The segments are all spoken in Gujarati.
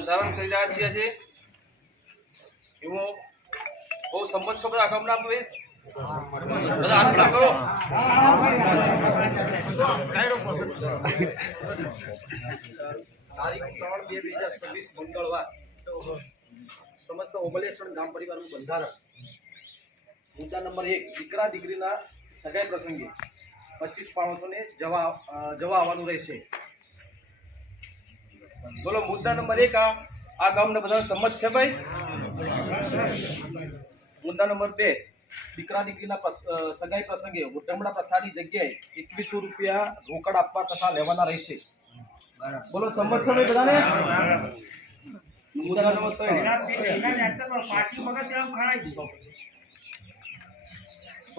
બંધારણ કરી રહ્યા છીએ આજે. એવું બહુ સંમત છો બધા ગામના ભાઈ બધા તારીખ ત્રણ બે બે હજાર છવ્વીસ મંગળવાર. સમસ્ત ઓબલેશ્વર ગામ પરિવારનું બંધારણ. મુદ્દા નંબર એક, દીકરા દીકરીના સગાઈ પ્રસંગે પચીસ માણસોને જવા જવા આવવાનું રહેશે. બોલો, મુદ્દા નંબર એક આ. આ ગામના બધા સંમત છે ભાઈ? મુદ્દા નંબર બે. દીકરા દીકરીના સગાઈ પ્રસંગે ઉટમણા પ્રથાની જગ્યાએ એકવીસો રૂપિયા રોકડ આપવા તથા લેવાના રહેશે. બોલો, સંમત છે ભાઈ બધાને? મુદ્દા નંબર ત્રણ.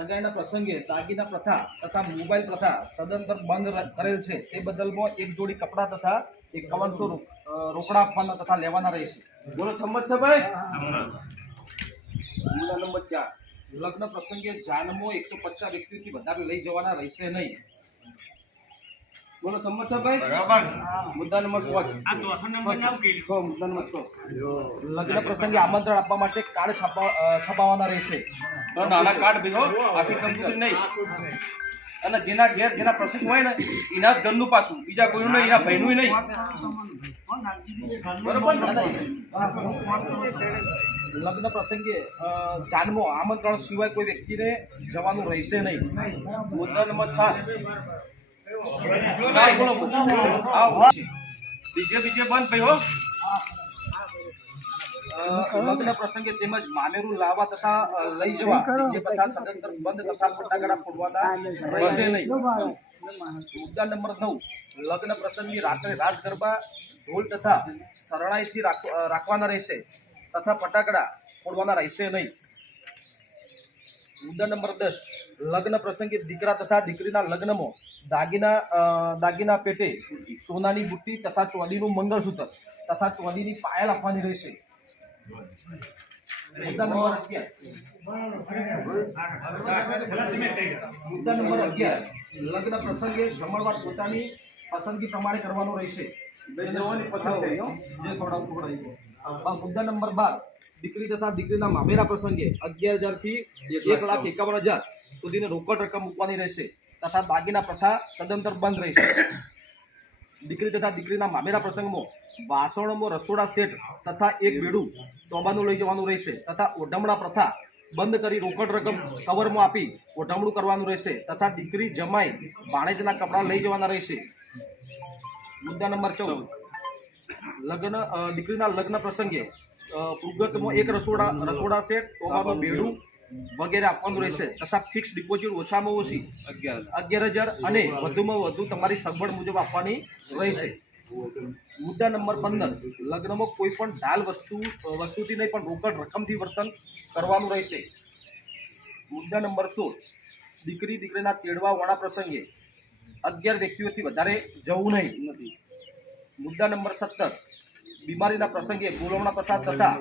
સગાઈના પ્રસંગે દાગીના પ્રથા તથા મોબાઈલ પ્રથા સદંતર બંધ કરેલ છે. તે બદલમાં એક જોડી કપડાં તથા એકાવનસો રોકડા આપવાના તથા લેવાના રહેશે. બોલો, સંમત છે ભાઈ? નંબર ચાર. લગ્ન પ્રસંગે જાનમો એકસો પચાસ વ્યક્તિઓથી વધારે લઈ જવાના રહેશે નહીં. બોલો સંમત છે ભાઈ મુદ્દા નંબર પાંચ છો મુદ્દા નંબર છ લગ્ન પ્રસંગે આમંત્રણ આપવા માટે કાર્ડ છાપવા અ, છપાવવાના રહેશે તો નાના કાર્ડ ભેગો આખી કમ્પ્યુટર નહીં અને જેના ઘેર જેના પ્રસંગ હોય ને એના જ ઘરનું પાછું બીજા કોઈનું નહીં એના ભાઈનું નહીં બરોબર લગ્ન પ્રસંગે જાનમો આમંત્રણ સિવાય કોઈ વ્યક્તિને જવાનું રહેશે નહીં મુદ્દા નંબર સાત બીજે બીજે બંધ ભાઈ લગ્ન પ્રસંગે તેમજ મામેરું લાવવા તથા લઈ જવા. જે બધા સદંતર બંધ તથા ફટાકડા ફોડવાના રહેશે નહીં. મુદ્દા નંબર નવ. લગ્ન પ્રસંગે રાત્રે રાસ ગરબા ઢોલ તથા શરણાઈથી રાખ- રાખવાના રહેશે. તથા ફટાકડા ફોડવાના રહેશે નહીં. મુદ્દા નંબર દસ, લગ્ન પ્રસંગે દીકરા તથા દીકરીના લગ્નમાં, દાગીના દાગીના પેટે સોનાની બુટ્ટી તથા ચોલીનું મંગળસૂત્ર તથા ચોલીની પાયલ આપવાની રહેશે. મુદ્દા નંબર અગિયાર. લગ્ન પ્રસંગે જમણવાર પોતાની પસંદગી પ્રમાણે કરવાનો રહેશે. જે થોડા મુદ્દા નંબર બાર. દીકરી તથા દીકરીના મામેરા પ્રસંગે અગિયાર હજારથી એક લાખ એકાવન હજાર સુધીની રોકડ રકમ મૂકવાની રહેશે તથા દાગીના પ્રથા સદંતર બંધ રહેશે. દીકરી તથા દીકરીના મામેરા પ્રસંગમાં વાસણોમાં રસોડા સેટ તથા એક બેડું તોબાનું લઈ જવાનું રહેશે તથા ઓઢમણા પ્રથા બંધ કરી રોકડ રકમ કવરમાં આપી ઓઢમણું કરવાનું રહેશે તથા દીકરી જમાઈ ભાણેજના કપડાં લઈ જવાના રહેશે. મુદ્દા નંબર ચૌદ. લગ્ન દીકરીના લગ્ન પ્રસંગે અ, એક રસોડા રસોડા સેટ તોબાનું બેડું વગેરે આપવાનું રહેશે તથા ફિક્સ ડિપોઝિટ ઓછામાં ઓછી અગિયાર અગિયાર હજાર અને વધુમાં વધુ તમારી સગવડ મુજબ આપવાની રહેશે. મુદ્દા નંબર પંદર લગ્નમાં કોઈ પણ ઢાલ વસ્તુ વસ્તુથી નહીં પણ રોકડ રકમથી વર્તન કરવાનું રહેશે. મુદ્દા નંબર સોળ દીકરી દીકરીના તેડવા વણા પ્રસંગે અગિયાર વ્યક્તિઓથી વધારે જવું નહીં. નથી. મુદ્દા નંબર સત્તર. બીમારીના પ્રસંગે બોલવણા પ્રથા તથા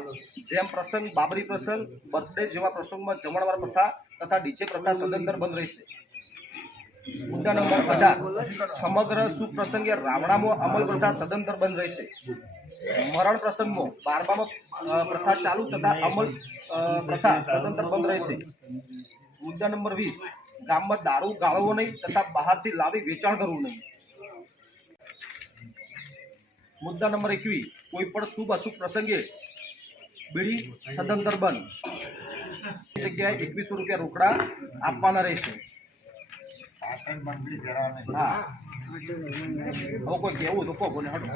જેમ પ્રસંગ બાબરી પ્રસંગ બર્થડે જેવા પ્રસંગમાં જમણવાર પ્રથા તથા ડીજે પ્રથા સદંતર બંધ રહેશે. મુદ્દા નંબર અઢાર. સમગ્ર સુપ્રસંગે પ્રસંગે રાવણામાં અમલ પ્રથા સદંતર બંધ રહેશે. મરણ પ્રસંગમાં બારમામાં પ્રથા ચાલુ તથા અમલ પ્રથા સદંતર બંધ રહેશે. મુદ્દા નંબર વીસ. ગામમાં દારૂ ગાળવો નહીં તથા બહારથી લાવી વેચાણ કરવું નહીં. મુદ્દા નંબર એકવીસ કોઈ પણ શુભ અશુભ પ્રસંગે બીડી સદંતર બંધ જગ્યાએ એકવીસો રૂપિયા રોકડા આપવાના રહેશે. હા. કોઈ કહેવું તો કહો કોને હટો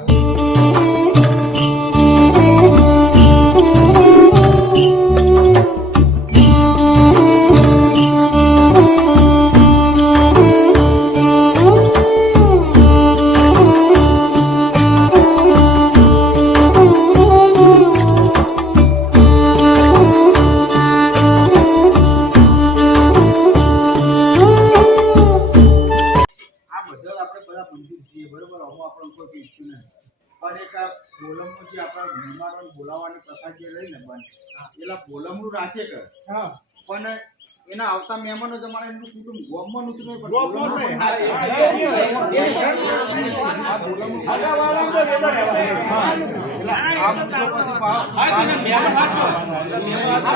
આપણે કોઈ કઈ નથી પણ એક આ બોલમનું જે આપણા મહેમાનોને બોલાવવાની પ્રથા જે રહી ને બંધ પેલા બોલમનું રાખે કે પણ એના આવતા મહેમાનો તમારે એમનું કુટુંબ ગોમમાં પણ બોલમમાં પણ ના હા તો એને મેમો હાચો. એટલે મેમો હાચો.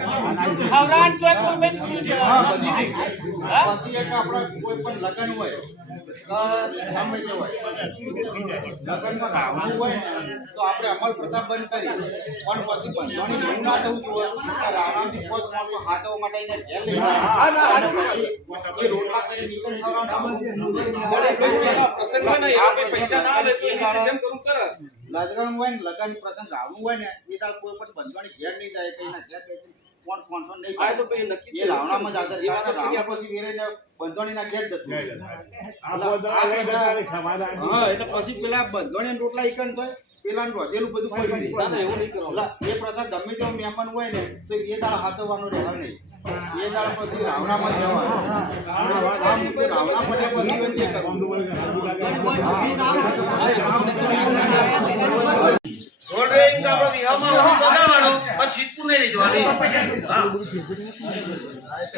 જે બોલો મૂકો ને એટલે આ બંધારણ પછી એક આપણા કોઈ પણ લગન હોય ગમે તે હોય લગ્નમાં રાવણું હોય તો આપણે અમલ પ્રતાપ બંધ કરી પણ પછી બંધવાની જેવું ના થવું જોઈએ માટે એને રોટલા કરી નીકળી પૈસા ના આવે તો જેમ કરવું કરે લગ્ન હોય ને લગ્ન પ્રસંગ રાવણું હોય ને એ તાર કોઈ પણ બંધવાની ઘેર નહીં જાય કઈ ના ઘેર બેસીને કોણ નહીં આ તો ભાઈ નક્કી એ રાવણામાં જ આધાર એ વાત કારણ કે તો રાવણ પછી વેરાઈને બંધવાણીના ઘેર જતું હા એટલે પછી પેલા બંધવાણી રોટલા ઈકણ થાય પેલા રોજેલું બધું પડી રહે. ના ના એવું નહીં એ પ્રથા ગમે તેવો મહેમાન હોય ને તો એ દાળ હાથવવાનો રહેવા નહીં. એ દાળ પછી રાવણામાં રાવણા જે કરવાનું.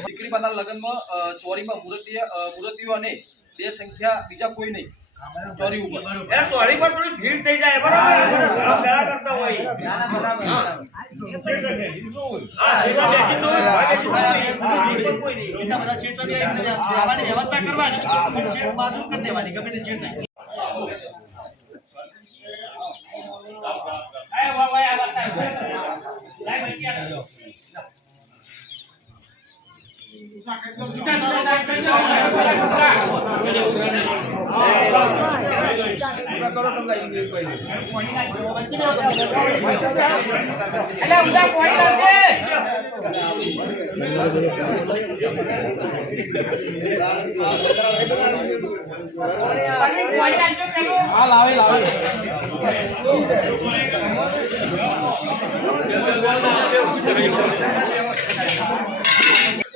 દીકરી બાના લગ્નમાં અ, ચોરીમાં મૂર્તિય અ, મૂર્તિઓ અને બે સંખ્યા બીજા કોઈ નહીં. ચોરી ઉપર. હા લાવે લાવે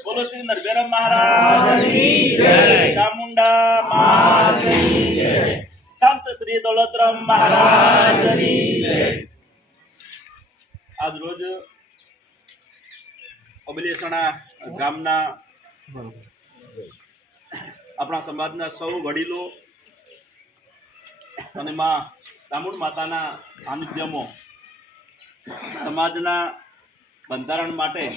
બોલો શ્રી નરગરમ મહારાજ ચામુંડા સંત શ્રી દોલતરામ મહારાજ આજ રોજ અબલેસણા ગામના આપણા સમાજના સૌ વડીલો અને માં ચામુંડ માતાના સાનિધ્યમાં સમાજના બંધારણ માટે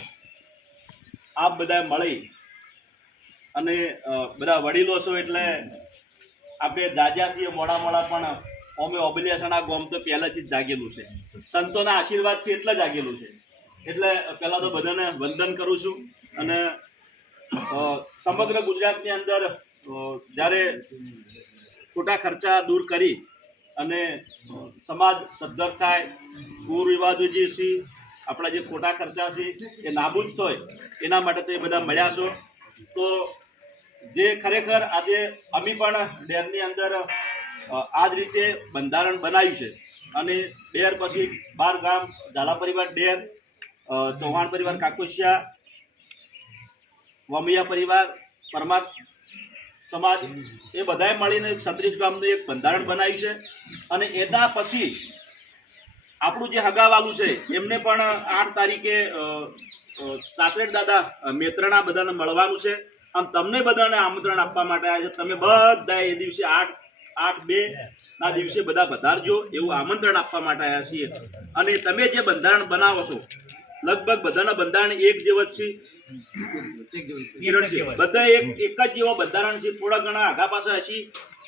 આપ બધા મળી. અને બધા વડીલો છો એટલે આપણે જાગ્યા છીએ મોડા મોડા પણ અમે ઓબલિયાસણા ગોમ તો પહેલાથી જ જાગેલું છે. સંતોના આશીર્વાદ છે એટલે જાગેલું છે. એટલે પહેલાં તો બધાને વંદન કરું છું અને સમગ્ર ગુજરાતની અંદર જ્યારે ખોટા ખર્ચા દૂર કરી અને સમાજ સદ્ધર થાય કુરિવાજો જે છે આપણા જે ખોટા ખર્ચા છે, એ નાબૂદ થાય એના માટે તો એ બધા મળ્યા છો. તો જે ખરેખર આજે અમે પણ ડેરની અંદર આ જ રીતે બંધારણ બનાવ્યું છે. અને ડેર પછી બાર ગામ, ઝાલા પરિવાર ડેર ચૌહાણ પરિવાર કાકોશિયા વમિયા પરિવાર, પરમાર સમાજ, એ બધાએ મળીને છત્રીસ ગામનું એક બંધારણ બનાવ્યું છે. અને એના પછી આપણું જે હગાવાલું છે એમને પણ આઠ તારીખે અ, દાદા મેત્રણા બધાને મળવાનું છે. આમ તમને બધાને આમંત્રણ આપવા માટે આવ્યા છે. તમે બધા એ દિવસે આઠ આઠ બે ના દિવસે બધા વધારજો એવું આમંત્રણ આપવા માટે આવ્યા છીએ. અને તમે જે બંધારણ બનાવો છો લગભગ બધાના બંધારણ એક જેવા જ છે. બધા એક એક જ જેવા બંધારણ છે. થોડા ઘણા આગા પાછા હશે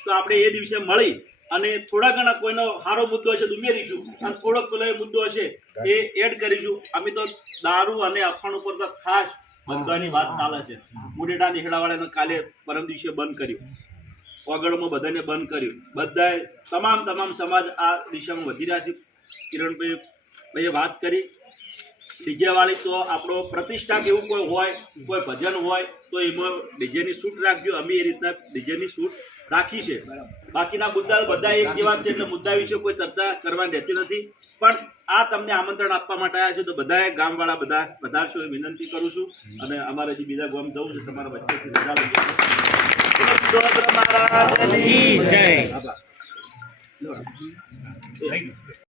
તો આપણે એ દિવસે મળી અને થોડા ઘણા કોઈનો સારો મુદ્દો હશે તો ઉમેરીશું અને થોડોક પેલો મુદ્દો હશે એ એડ કરીશું અમે તો દારૂ અને અફાણ ઉપર તો ખાસ બંધવાની વાત ચાલે છે. મુડેટા નીકળાવાળાને કાલે પરમ દિવસે બંધ કર્યું. ઓગળમાં બધાને બંધ કર્યું. બધાએ, તમામ તમામ સમાજ આ દિશામાં વધી રહ્યા છે. કિરણભાઈ ભાઈએ વાત કરી. ડીજેવાળી તો આપણો પ્રતિષ્ઠા કેવું કોઈ હોય, કોઈ ભજન હોય, તો એમાં ડીજેની શૂટ રાખજો. અમે એ રીતના ડીજેની શૂટ રાખી છે. બાકીના મુદ્દા બધા એક જેવા છે એટલે મુદ્દા વિશે કોઈ ચર્ચા કરવાની રહેતી નથી. પણ આ તમને આમંત્રણ આપવા માટે આવ્યા છે તો બધાએ ગામવાળા બધા વધારશો એ વિનંતી કરું છું. અને અમારે જે બીજા ગામ જવું છે, તમારા વચ્ચેથી રજા લઈ જય